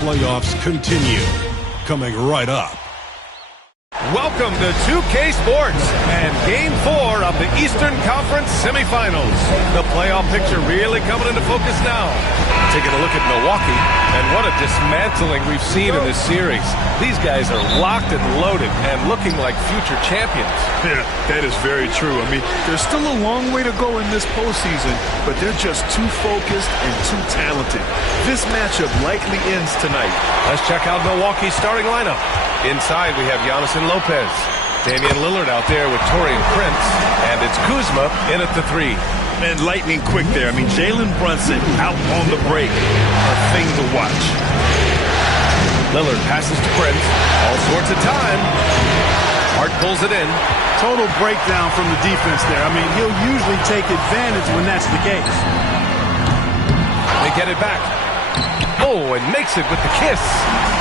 Playoffs continue. Coming right up. Welcome to 2K Sports and Game 4 of the Eastern Conference semifinals. The playoff picture really coming into focus now. Taking a look at Milwaukee, and what a dismantling we've seen in this series. These guys are locked and loaded and looking like future champions. Yeah, that is very true. I mean, there's still a long way to go in this postseason, but they're just too focused and too talented. This matchup likely ends tonight. Let's check out Milwaukee's starting lineup. Inside, we have Giannis and Lopez. Damian Lillard out there with Taurean Prince. And it's Kuzma in at the 3. And lightning quick there. I mean, Jalen Brunson out on the break. A thing to watch. Lillard passes to Prince. All sorts of time. Hart pulls it in. Total breakdown from the defense there. I mean, he'll usually take advantage when that's the case. They get it back. Oh, and makes it with the kiss.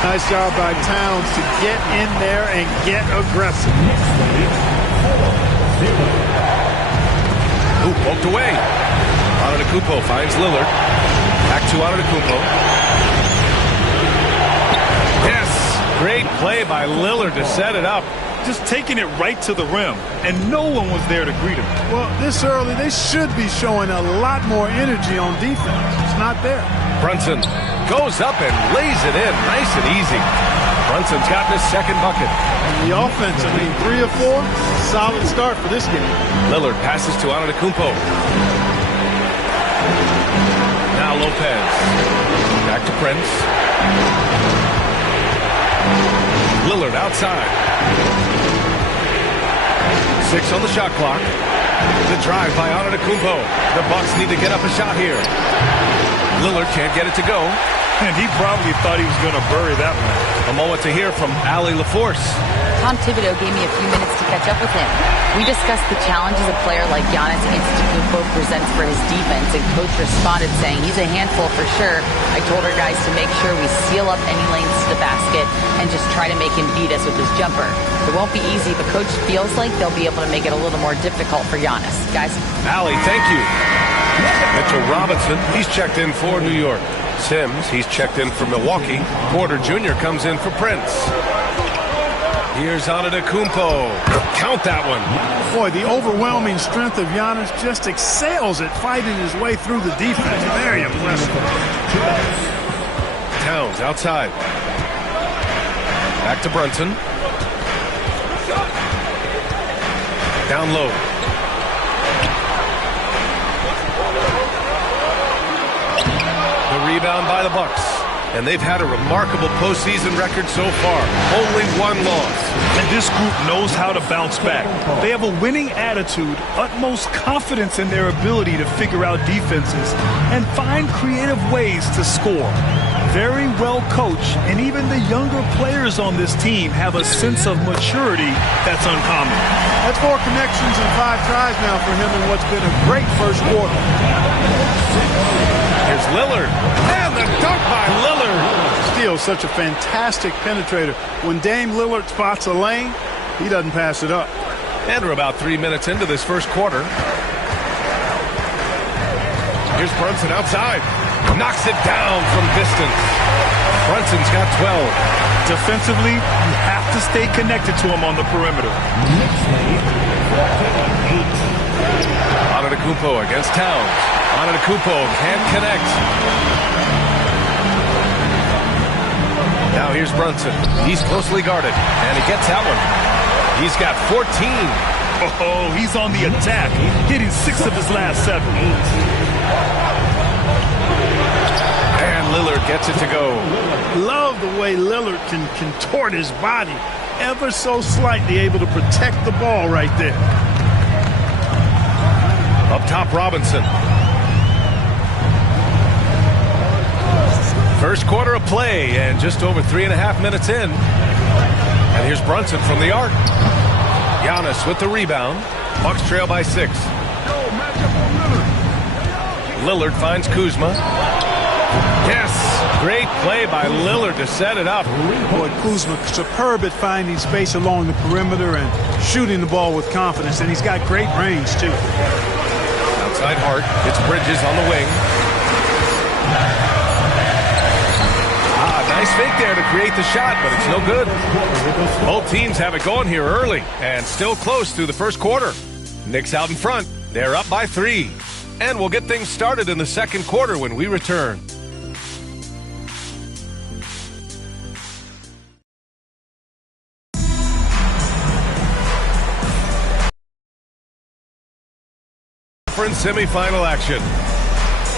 Nice job by Towns to get in there and get aggressive. Ooh, poked away. Antetokounmpo finds Lillard. Back to Antetokounmpo. Yes! Great play by Lillard to set it up. Just taking it right to the rim, and no one was there to greet him. Well, this early, they should be showing a lot more energy on defense. It's not there. Brunson goes up and lays it in nice and easy. Brunson's gotten his second bucket. And the offense, I mean, 3 of 4, solid start for this game. Lillard passes to Antetokounmpo. Now Lopez. Back to Prince. Lillard outside. 6 on the shot clock. The drive by Antetokounmpo. The Bucks need to get up a shot here. Lillard can't get it to go. And he probably thought he was going to bury that one. A moment to hear from Allie LaForce. Tom Thibodeau gave me a few minutes to catch up with him. We discussed the challenges a player like Giannis Antetokounmpo presents for his defense, and Coach responded saying he's a handful for sure. I told our guys to make sure we seal up any lanes to the basket and just try to make him beat us with his jumper. It won't be easy, but Coach feels like they'll be able to make it a little more difficult for Giannis. Guys. Allie, thank you. Mitchell Robinson, he's checked in for New York. Sims, he's checked in for Milwaukee. Porter Jr. comes in for Prince. Here's Antetokounmpo. Count that one. Boy, the overwhelming strength of Giannis just excels at fighting his way through the defense. Very impressive. Towns outside. Back to Brunson. Down low. The rebound by the Bucks. And they've had a remarkable postseason record so far. Only 1 loss. And this group knows how to bounce back. They have a winning attitude, utmost confidence in their ability to figure out defenses, and find creative ways to score. Very well coached, and even the younger players on this team have a sense of maturity that's uncommon. That's 4 connections and 5 tries now for him in what's been a great first quarter. Here's Lillard. And the dunk by Lillard. Still such a fantastic penetrator. When Dame Lillard spots a lane, he doesn't pass it up. And we're about 3 minutes into this first quarter. Here's Brunson outside. Knocks it down from distance. Brunson's got 12. Defensively, you have to stay connected to him on the perimeter. Antetokounmpo against Towns. Antetokounmpo can't connect. Now here's Brunson. He's closely guarded, and he gets that one. He's got 14. Oh, he's on the attack, hitting 6 of his last 7. And Lillard gets it to go. Love the way Lillard can contort his body ever so slightly, able to protect the ball right there. Up top, Robinson. First quarter of play, and just over 3.5 minutes in. And here's Brunson from the arc. Giannis with the rebound. Bucks trail by 6. Lillard finds Kuzma. Yes, great play by Lillard to set it up. Boy, Kuzma superb at finding space along the perimeter and shooting the ball with confidence, and he's got great range too. Outside Hart, it's Bridges on the wing. Nice Nice fake there to create the shot, but it's no good. Both teams have it going here early and still close through the first quarter. Knicks out in front. They're up by 3. And we'll get things started in the second quarter when we return. Semifinal action.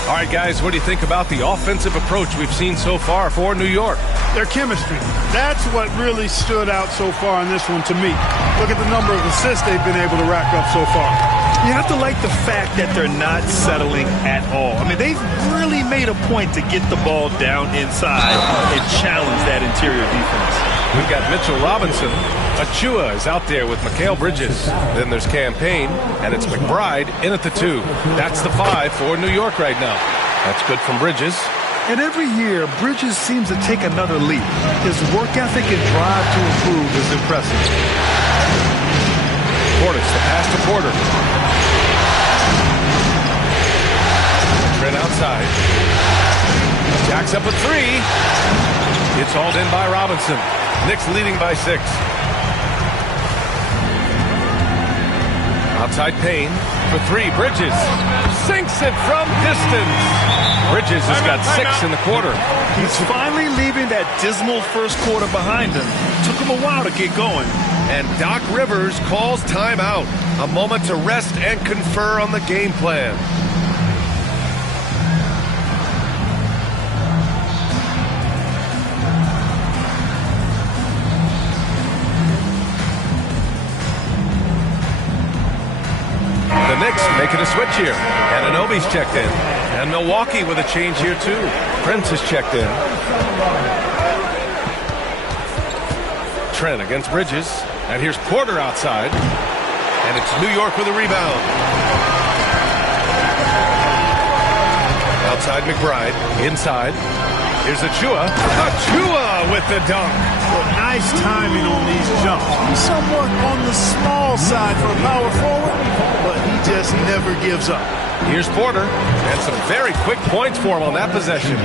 All right, guys, what do you think about the offensive approach we've seen so far for New York? Their chemistry. That's what really stood out so far in this one to me. Look at the number of assists they've been able to rack up so far. You have to like the fact that they're not settling at all. I mean, they've really made a point to get the ball down inside and challenge that interior defense. We've got Mitchell Robinson. Achua is out there with Mikal Bridges. Then there's Campaign, and it's McBride in at the 2. That's the 5 for New York right now. That's good from Bridges. And every year, Bridges seems to take another leap. His work ethic and drive to improve is impressive. Portis, the pass to Porter. Trent outside. Jacks up a 3. It's hauled in by Robinson. Knicks leading by 6. Outside Payne for 3. Bridges sinks it from distance. Bridges has got 6 in the quarter. He's finally leaving that dismal first quarter behind him. Took him a while to get going. And Doc Rivers calls timeout. A moment to rest and confer on the game plan. The Knicks making a switch here. Anunoby's checked in. And Milwaukee with a change here too. Prince is checked in. Trent against Bridges. And here's Porter outside. And it's New York with a rebound. Outside McBride. Inside. Here's Achua. Achua with the dunk. Well, nice timing on these jumps. He's somewhat on the small side for a power forward, but he just never gives up. Here's Porter. And some very quick points for him on that possession.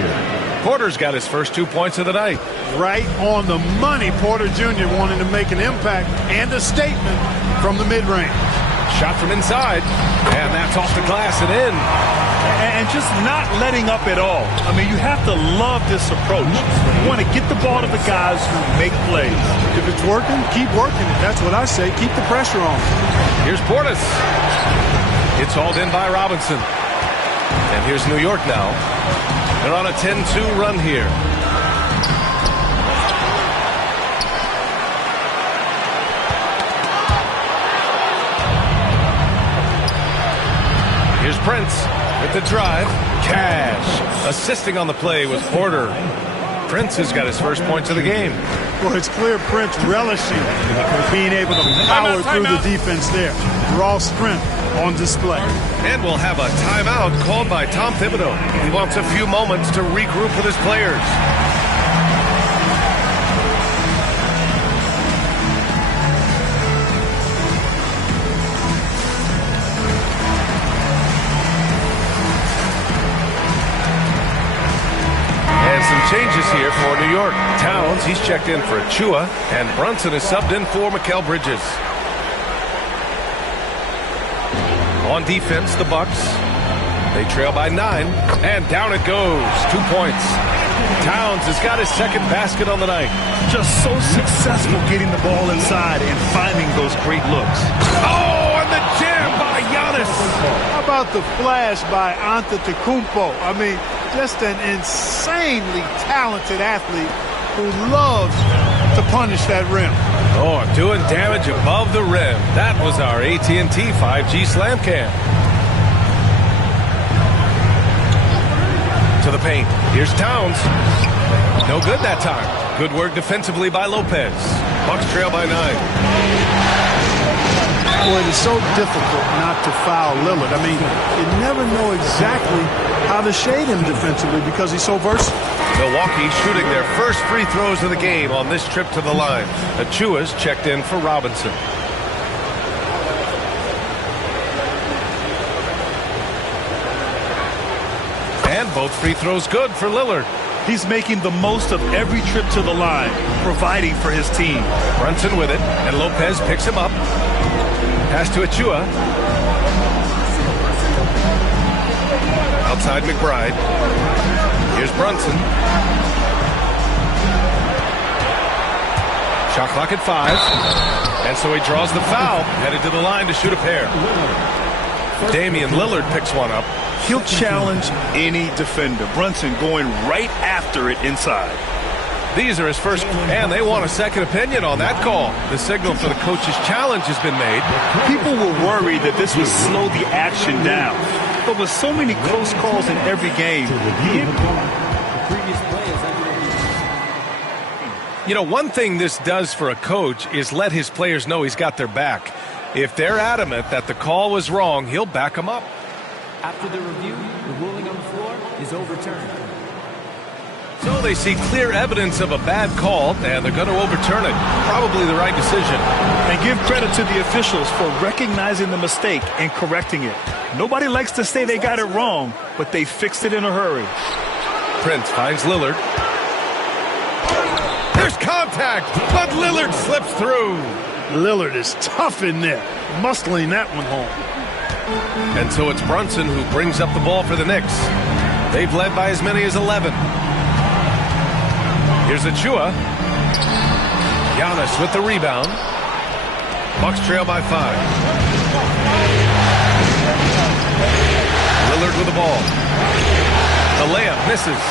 Porter's got his first 2 points of the night. Right on the money. Porter Jr. wanting to make an impact and a statement from the mid-range. Shot from inside. And that's off the glass and in. And just not letting up at all. I mean, you have to love this approach. You want to get the ball to the guys who make plays. If it's working, keep working it. That's what I say. Keep the pressure on. Here's Portis. It's hauled in by Robinson. And here's New York now. They're on a 10-2 run here. Here's Prince with the drive. Cash. Assisting on the play was Porter. Prince has got his first points of the game. Well, it's clear Prince relishing being able to power through the defense there. Raw strength on display. And we'll have a timeout called by Tom Thibodeau. He wants a few moments to regroup with his players. Changes here for New York. Towns, he's checked in for Achua, and Brunson is subbed in for Mikal Bridges. On defense, the Bucks. They trail by 9, and down it goes. 2 points. Towns has got his second basket on the night. Just so successful getting the ball inside and finding those great looks. Oh, and the jam by Giannis. How about the flash by Antetokounmpo? I mean, just an insanely talented athlete who loves to punish that rim. Oh, doing damage above the rim. That was our AT&T 5G slam cam. To the paint. Here's Towns. No good that time. Good work defensively by Lopez. Bucks trail by 9. Boy, it is so difficult not to foul Lillard. I mean, you never know exactly how to shade him defensively because he's so versatile. Milwaukee shooting their first free throws of the game on this trip to the line. Achua's checked in for Robinson. And both free throws good for Lillard. He's making the most of every trip to the line, providing for his team. Brunson with it, and Lopez picks him up. Pass to Achua. Outside McBride. Here's Brunson. Shot clock at 5. And so he draws the foul, headed to the line to shoot a pair. Damian Lillard picks one up. He'll challenge any defender. Brunson going right after it inside. These are his first, and they want a second opinion on that call. The signal for the coach's challenge has been made. People were worried that this would slow the action down. But with so many close calls in every game, you know, one thing this does for a coach is let his players know he's got their back. If they're adamant that the call was wrong, he'll back them up. After the review, the ruling on the floor is overturned. So they see clear evidence of a bad call, and they're going to overturn it. Probably the right decision. And give credit to the officials for recognizing the mistake and correcting it. Nobody likes to say they got it wrong, but they fixed it in a hurry. Prince finds Lillard. There's contact, but Lillard slips through. Lillard is tough in there, muscling that one home. And so it's Brunson who brings up the ball for the Knicks. They've led by as many as 11. Here's Achua. Giannis with the rebound. Bucks trail by 5. Lillard with the ball. The layup misses.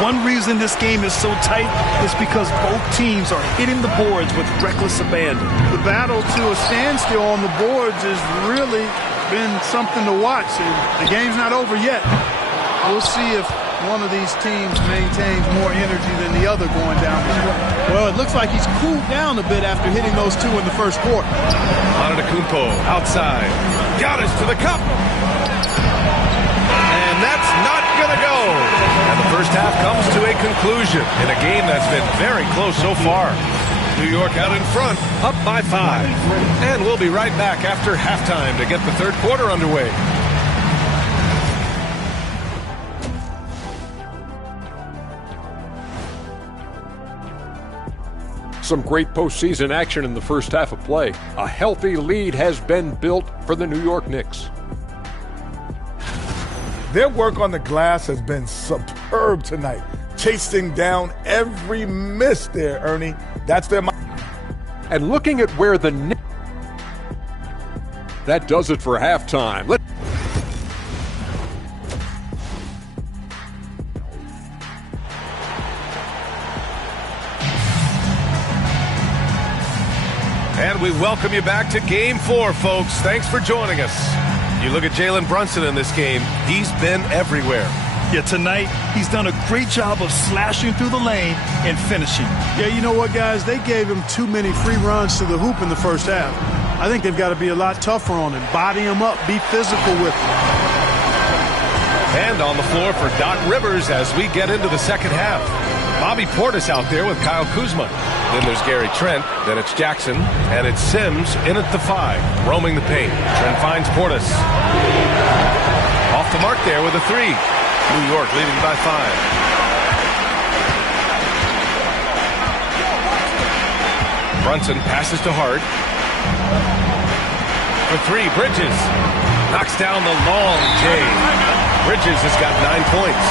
One reason this game is so tight is because both teams are hitting the boards with reckless abandon. The battle to a standstill on the boards has really been something to watch. The game's not over yet. We'll see if one of these teams maintains more energy than the other going down the stretch. Well, it looks like he's cooled down a bit after hitting those two in the first quarter. Antetokounmpo outside. Giannis to the cup. And that's not going to go. And the first half comes to a conclusion in a game that's been very close so far. New York out in front, up by 5. And we'll be right back after halftime to get the third quarter underway. Some great postseason action in the first half of play. A healthy lead has been built for the New York Knicks. Their work on the glass has been superb tonight, chasing down every miss there, Ernie. That's their... And looking at where the Knicks... That does it for halftime. And we welcome you back to Game 4, folks. Thanks for joining us. You look at Jalen Brunson in this game, he's been everywhere. Yeah, tonight, he's done a great job of slashing through the lane and finishing. Yeah, you know what, guys? They gave him too many free runs to the hoop in the first half. I think they've got to be a lot tougher on him. Body him up. Be physical with him. And on the floor for Doc Rivers as we get into the second half. Bobby Portis out there with Kyle Kuzma. Then there's Gary Trent. Then it's Jackson. And it's Sims in at the 5, roaming the paint. Trent finds Portis. Off the mark there with a 3. New York leading by 5. Brunson passes to Hart. For 3, Bridges. Knocks down the long J. Bridges has got 9 points.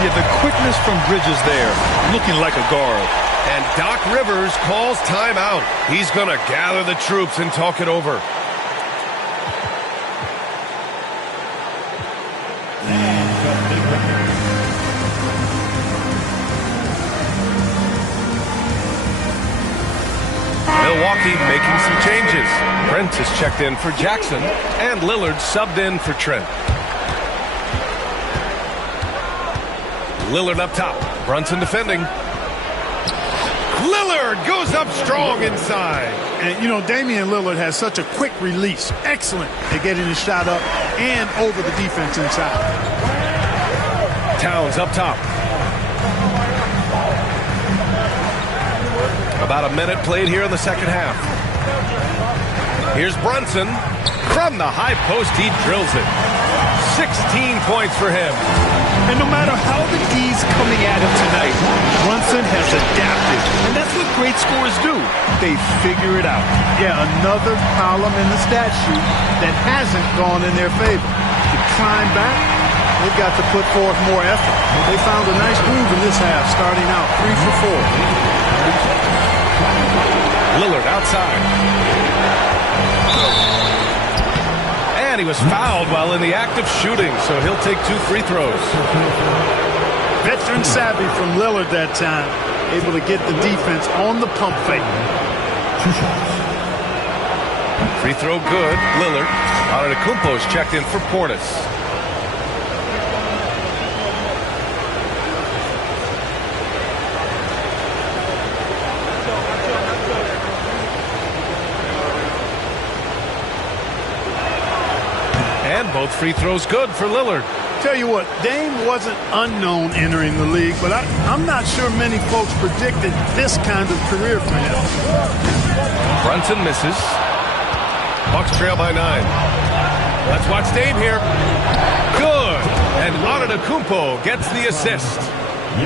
Yeah, the quickness from Bridges there, looking like a guard. And Doc Rivers calls timeout. He's going to gather the troops and talk it over. Milwaukee making some changes. Prince is checked in for Jackson, and Lillard subbed in for Trent. Lillard up top. Brunson defending. Lillard goes up strong inside. And, you know, Damian Lillard has such a quick release. Excellent at getting his shot up and over the defense inside. Towns up top. About a minute played here in the second half. Here's Brunson. From the high post, he drills it. 16 points for him. And no matter how the D's coming at him tonight, Brunson has adapted. And that's what great scorers do. They figure it out. Yeah, another column in the stat sheet that hasn't gone in their favor. To climb back, they've got to put forth more effort. They found a nice groove in this half, starting out 3 for 4. Lillard outside. And he was fouled while in the act of shooting, so he'll take 2 free throws. Veteran savvy from Lillard that time, able to get the defense on the pump fake. Free throw good, Lillard. Antetokounmpo's checked in for Portis. And both free throws good for Lillard. Tell you what, Dame wasn't unknown entering the league, but I'm not sure many folks predicted this kind of career for him. Brunson misses. Bucks trail by 9. Let's watch Dame here. Good. And Antetokounmpo gets the assist.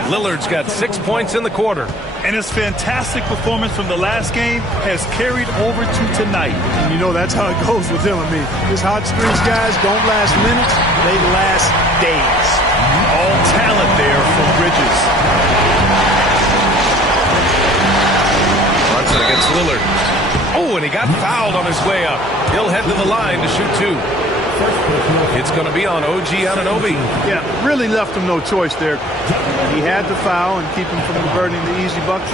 Lillard's got 6 points in the quarter. And his fantastic performance from the last game has carried over to tonight. And you know that's how it goes with him. I mean, his hot streaks guys don't last minutes, they last days. All talent there from Bridges. Brunson against Lillard. Oh, and he got fouled on his way up. He'll head to the line to shoot 2. It's going to be on OG Anunoby. Yeah, really left him no choice there. He had to foul and keep him from converting the easy bucket.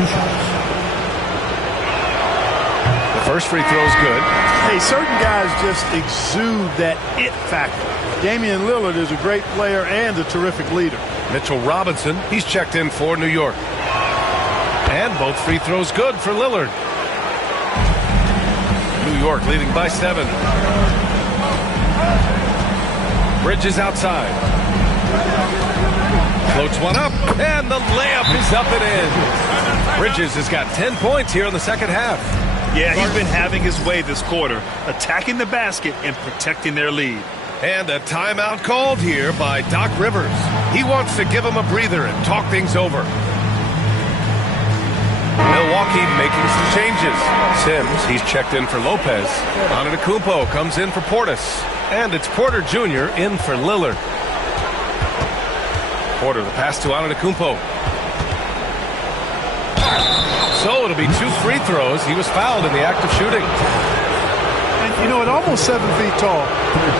The first free throw is good. Hey, certain guys just exude that it factor. Damian Lillard is a great player and a terrific leader. Mitchell Robinson, he's checked in for New York. And both free throws good for Lillard. New York leading by 7. Bridges outside. Floats one up, and the layup is up and in. Bridges has got 10 points here in the second half. Yeah, he's been having his way this quarter, attacking the basket and protecting their lead. And a timeout called here by Doc Rivers. He wants to give him a breather and talk things over. Milwaukee making some changes. Sims, he's checked in for Lopez. Antetokounmpo comes in for Portis. And it's Porter Jr. in for Lillard. Porter, the pass to Antetokounmpo. So it'll be 2 free throws. He was fouled in the act of shooting. And you know, at almost 7 feet tall,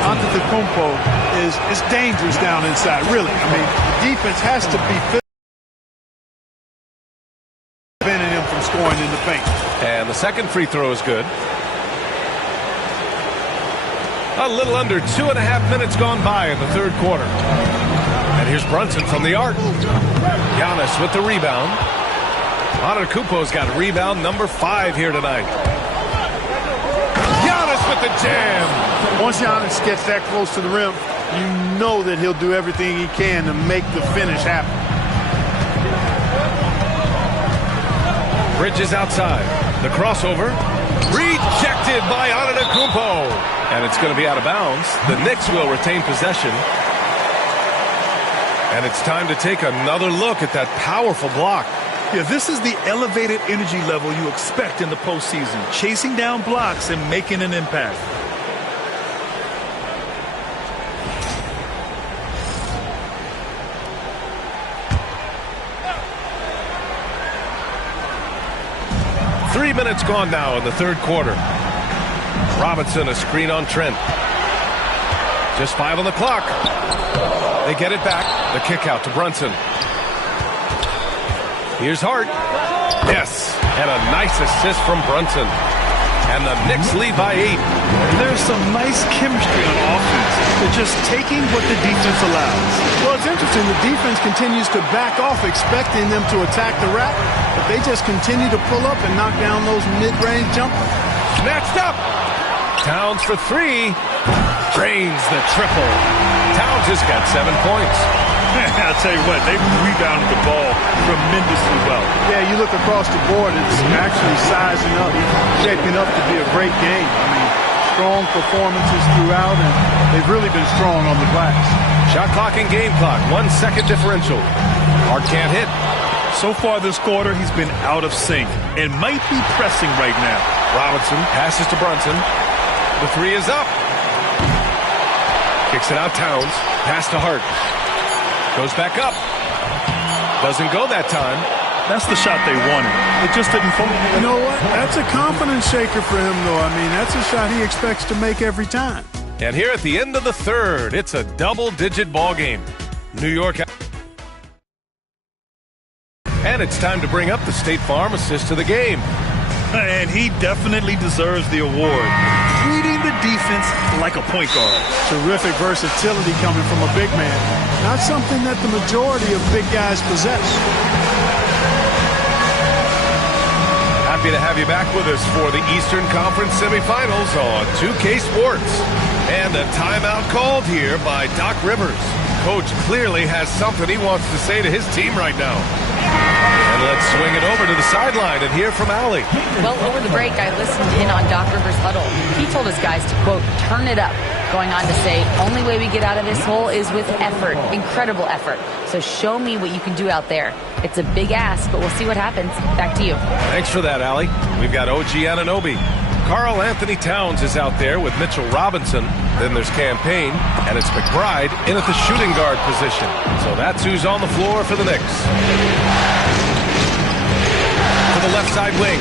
Antetokounmpo is dangerous down inside, really. I mean, the defense has to be preventing him from scoring in the paint. And the second free throw is good. A little under 2.5 minutes gone by in the third quarter. And here's Brunson from the arc. Giannis with the rebound. Antetokounmpo's got rebound number 5 here tonight. Giannis with the jam. Once Giannis gets that close to the rim, you know that he'll do everything he can to make the finish happen. Bridges outside. The crossover. Rejected by Antetokounmpo. And it's going to be out of bounds. The Knicks will retain possession. And it's time to take another look at that powerful block. Yeah, this is the elevated energy level you expect in the postseason. Chasing down blocks and making an impact. Three minutes gone now in the third quarter. Robinson, a screen on Trent. Just 5 on the clock. They get it back. The kick out to Brunson. Here's Hart. Yes, and a nice assist from Brunson. And the Knicks lead by 8. There's some nice chemistry on offense. They're just taking what the defense allows. Well, it's interesting. The defense continues to back off, expecting them to attack the rack, but they just continue to pull up and knock down those mid-range jumpers. Snatched up. Towns for 3. Drains the triple. Towns has got 7 points. I'll tell you what, they've rebounded the ball tremendously well. Yeah, you look across the board, it's actually sizing up, shaping up to be a great game. I mean, strong performances throughout, and they've really been strong on the glass. Shot clock and game clock, 1 second differential. Hart can't hit. So far this quarter, he's been out of sync and might be pressing right now. Robinson passes to Brunson. The three is up. Kicks it out, Towns. Pass to Hart. Goes back up. Doesn't go that time. That's the shot they wanted. It just didn't fall. You know what? That's a confidence shaker for him, though. I mean, that's a shot he expects to make every time. And here at the end of the third, it's a double-digit ball game. New York. And it's time to bring up the State Farm assist to the game. And he definitely deserves the award. Reading the defense like a point guard. Terrific versatility coming from a big man. Not something that the majority of big guys possess. Happy to have you back with us for the Eastern Conference semifinals on 2K Sports. And a timeout called here by Doc Rivers. Coach clearly has something he wants to say to his team right now. And let's swing it over to the sideline and hear from Allie. Well, over the break, I listened in on Doc Rivers' huddle. He told his guys to, quote, turn it up. Going on to say, only way we get out of this hole is with effort, incredible effort. So show me what you can do out there. It's a big ask, but we'll see what happens. Back to you. Thanks for that, Allie. We've got OG Anunoby. Karl Anthony Towns is out there with Mitchell Robinson. Then there's Campaign, and it's McBride in at the shooting guard position. So that's who's on the floor for the Knicks. To the left side wing.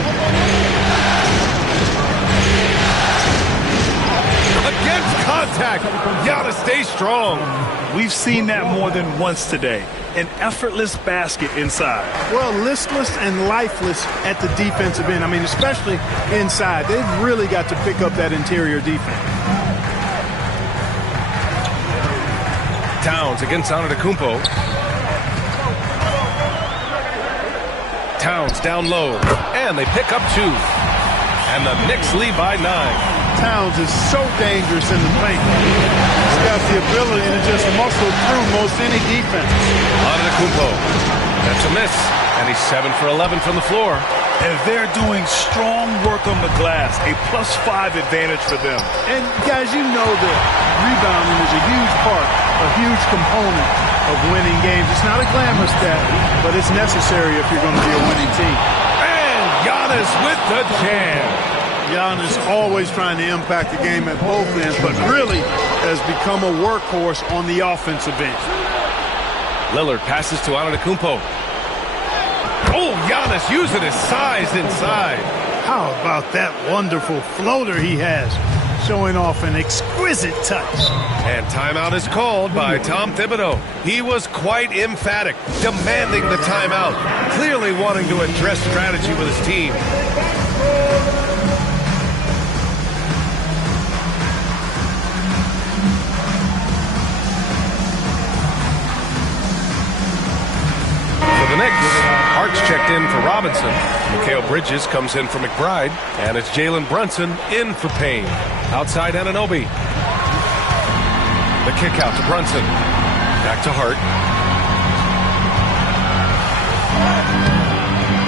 Against contact. Gotta stay strong. We've seen that more than once today. An effortless basket inside. Well, listless and lifeless at the defensive end. I mean, especially inside. They've really got to pick up that interior defense. Towns against Antetokounmpo. Towns down low. And they pick up two. And the Knicks lead by 9. Towns is so dangerous in the paint. He's got the ability to just muscle through most any defense. Antetokounmpo. That's a miss. And he's 7 for 11 from the floor. And they're doing strong work on the glass. A +5 advantage for them. And guys, you know that rebounding is a huge part, a huge component of winning games. It's not a glamour stat, but it's necessary if you're going to be a winning team. And Giannis with the jam. Giannis always trying to impact the game at both ends, but really has become a workhorse on the offensive end. Lillard passes to Antetokounmpo. Oh, Giannis using his size inside. How about that wonderful floater he has, showing off an exquisite touch. And timeout is called by Tom Thibodeau. He was quite emphatic, demanding the timeout, clearly wanting to address strategy with his team. The Knicks. Hart's checked in for Robinson. Mikal Bridges comes in for McBride. And it's Jalen Brunson in for Payne. Outside Anunoby. The kick out to Brunson. Back to Hart.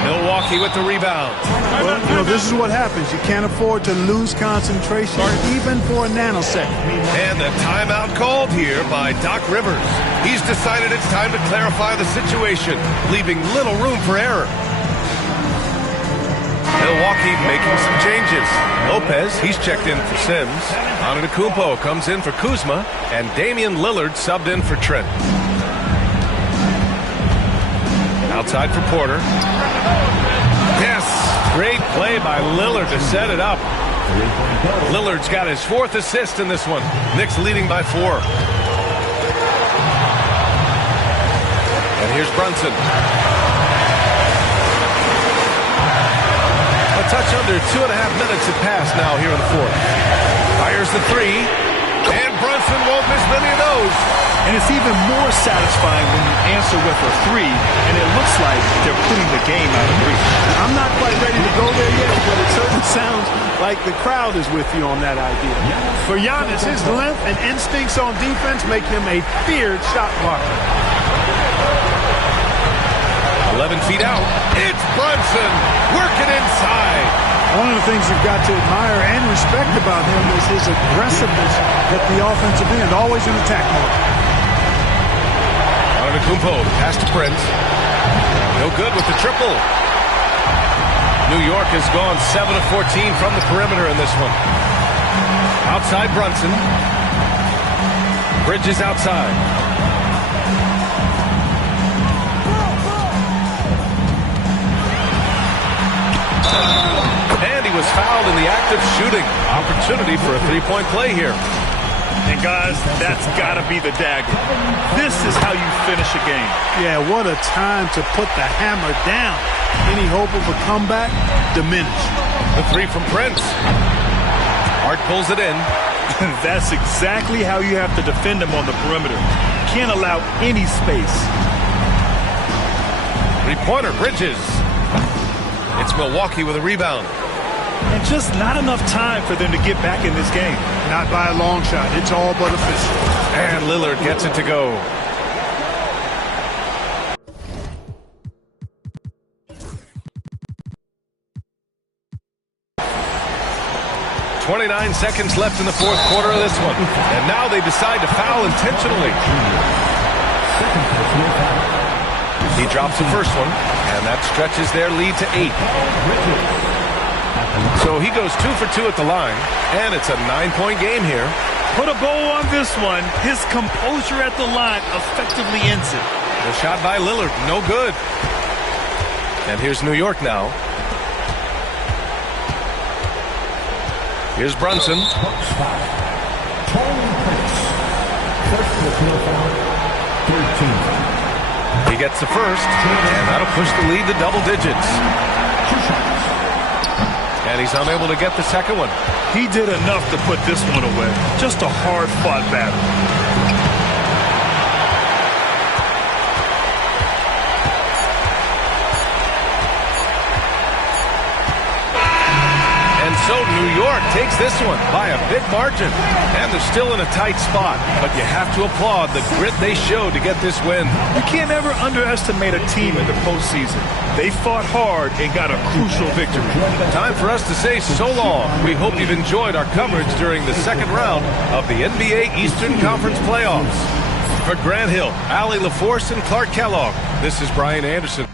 Milwaukee with the rebound. Well, you know, this is what happens. You can't afford to lose concentration even for a nanosecond. And the timeout called here by Doc Rivers. He's decided it's time to clarify the situation, leaving little room for error. Milwaukee making some changes. Lopez, he's checked in for Sims. Antetokounmpo comes in for Kuzma, and Damian Lillard subbed in for Trent. Outside for Porter. Yes, great play by Lillard to set it up. Lillard's got his 4th assist in this one. Knicks leading by 4. And here's Brunson. A touch under 2.5 minutes have passed now here in the 4th. Fires the 3. And Brunson won't miss many of those. And it's even more satisfying when you answer with a 3, and it looks like they're putting the game out of reach. I'm not quite ready to go there yet, but it certainly sounds like the crowd is with you on that idea. For Giannis, his length and instincts on defense make him a feared shot blocker. 11 feet out. It's Brunson working inside. One of the things you've got to admire and respect about him is his aggressiveness at the offensive end, always in attack mode. Antetokounmpo, pass to Prince. No good with the triple. New York has gone 7 of 14 from the perimeter in this one. Outside Brunson. Bridges outside. And he was fouled in the act of shooting. Opportunity for a three-point play here. And guys, that's got to be the dagger. This is how you finish a game. Yeah, what a time to put the hammer down. Any hope of a comeback diminished. The three from Prince. Hart pulls it in. That's exactly how you have to defend him on the perimeter. Can't allow any space. Three-pointer, Bridges. It's Milwaukee with a rebound. And just not enough time for them to get back in this game. Not by a long shot. It's all but official. And Lillard gets it to go. .29 seconds left in the fourth quarter of this one. And now they decide to foul intentionally. He drops the first one, and that stretches their lead to 8. So he goes 2 for 2 at the line, and it's a 9-point game here. Put a bow on this one. His composure at the line effectively ends it. The shot by Lillard, no good. And here's New York now. Here's Brunson. He gets the first, and that'll push the lead to double digits. And he's unable to get the second one. He did enough to put this one away. Just a hard-fought battle. And so New York takes this one by a big margin. And they're still in a tight spot. But you have to applaud the grit they showed to get this win. You can't ever underestimate a team in the postseason. They fought hard and got a crucial victory. Time for us to say so long. We hope you've enjoyed our coverage during the second round of the NBA Eastern Conference Playoffs. For Grant Hill, Allie LaForce, and Clark Kellogg, this is Brian Anderson.